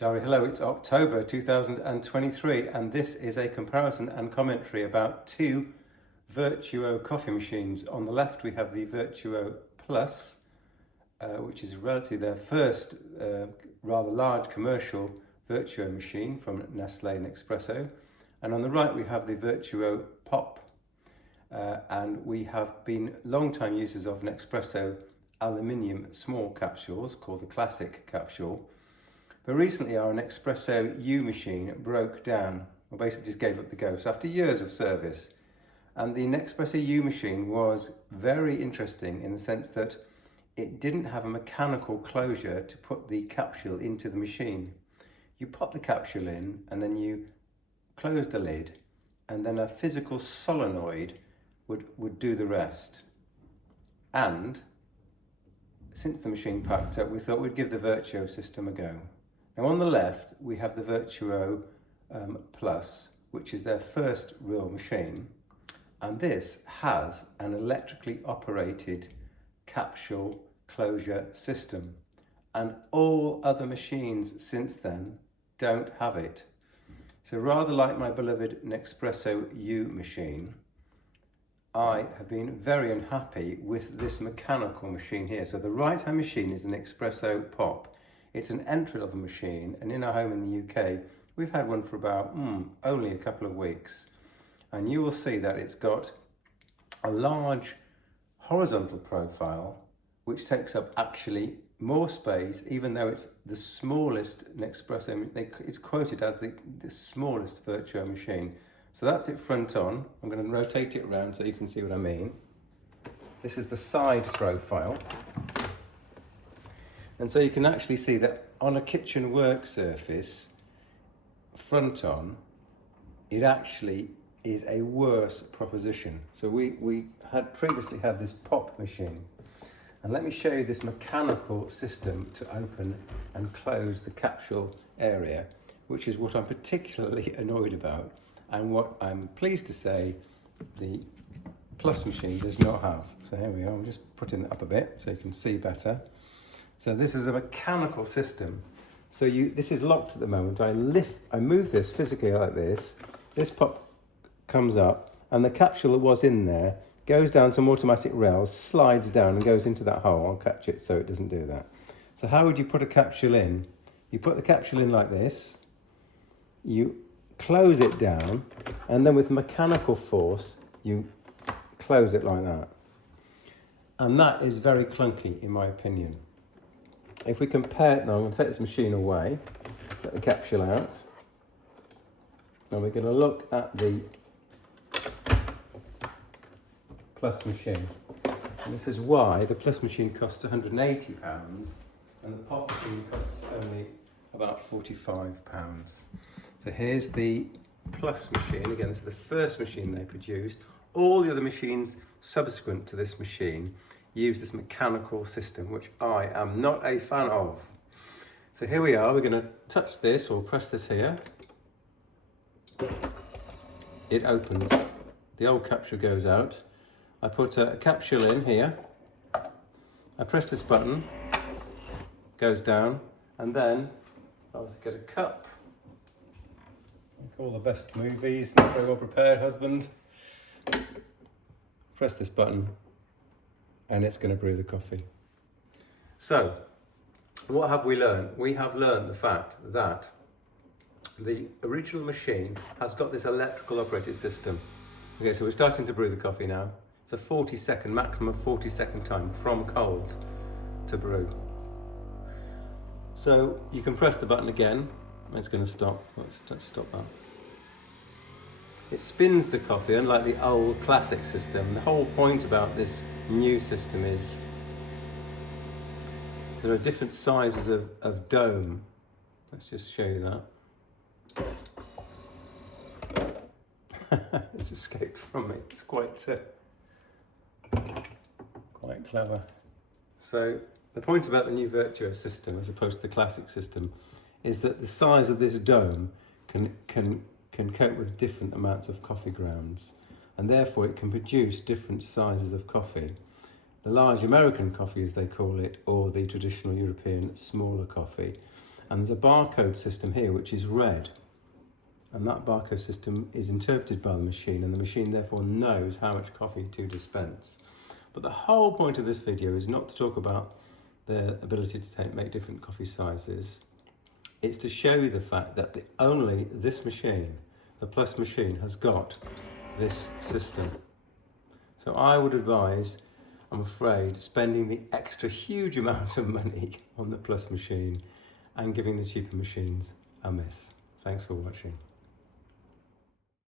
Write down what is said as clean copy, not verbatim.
Diary, hello, it's October 2023 and this is a comparison and commentary about two Vertuo coffee machines. On the left we have the Vertuo Plus, which is relatively their first rather large commercial Vertuo machine from Nestle Nespresso, and on the right we have the Vertuo Pop, and we have been long-time users of Nespresso aluminium small capsules called the classic capsule. But recently our Nespresso U machine broke down, or basically just gave up the ghost after years of service. And the Nespresso U machine was very interesting in the sense that it didn't have a mechanical closure to put the capsule into the machine. You pop the capsule in and then you close the lid, and then a physical solenoid would do the rest. And since the machine packed up, we thought we'd give the Vertuo system a go. Now on the left we have the Vertuo Plus, which is their first real machine, and this has an electrically operated capsule closure system, and all other machines since then don't have it. So rather like my beloved Nespresso U machine, I have been very unhappy with this mechanical machine here. So the right hand machine is the Nespresso Pop. It's an entry-level machine, and in our home in the UK, we've had one for about only a couple of weeks. And you will see that it's got a large horizontal profile, which takes up actually more space, even though it's the smallest Nespresso. It's quoted as the smallest Vertuo machine. So that's it front on. I'm going to rotate it around so you can see what I mean. This is the side profile. And so you can actually see that on a kitchen work surface, front on, it actually is a worse proposition. So we had previously had this pop machine. And let me show you this mechanical system to open and close the capsule area, which is what I'm particularly annoyed about, and what I'm pleased to say the Plus machine does not have. So here we are, I'm just putting that up a bit so you can see better. So this is a mechanical system. So this is locked at the moment. I move this physically like this pop comes up, and the capsule that was in there goes down some automatic rails, slides down and goes into that hole. I'll catch it so it doesn't do that. So how would you put a capsule in? You put the capsule in like this, you close it down, and then with mechanical force, you close it like that. And that is very clunky in my opinion. If we compare it now, I'm going to take this machine away, get the capsule out, and we're going to look at the Plus machine. And this is why the Plus machine costs £180 and the Pop machine costs only about £45. So here's the Plus machine. Again, this is the first machine they produced. All the other machines subsequent to this machine use this mechanical system, which I am not a fan of. So here we are, we're going to touch this or press this here. It opens, the old capsule goes out. I put a capsule in here, I press this button, goes down, and then I'll get a cup. Like all the best movies, not very well prepared husband. Press this button, and it's going to brew the coffee. So, what have we learned? We have learned the fact that the original machine has got this electrical operated system. Okay, so we're starting to brew the coffee now. It's a 40-second, maximum 40-second time from cold to brew. So you can press the button again, and it's going to stop. Let's stop that. It spins the coffee, unlike the old classic system. The whole point about this new system is there are different sizes of dome. Let's just show you that. It's escaped from me. It's quite clever. So the point about the new Vertuo system, as opposed to the classic system, is that the size of this dome can cope with different amounts of coffee grounds, and therefore it can produce different sizes of coffee. The large American coffee, as they call it, or the traditional European smaller coffee. And there's a barcode system here which is red, and that barcode system is interpreted by the machine, and the machine therefore knows how much coffee to dispense. But the whole point of this video is not to talk about the ability to make different coffee sizes. It's to show you the fact that only this machine, the Plus machine, has got this system. So I would advise, I'm afraid, spending the extra huge amount of money on the Plus machine and giving the cheaper machines a miss. Thanks for watching.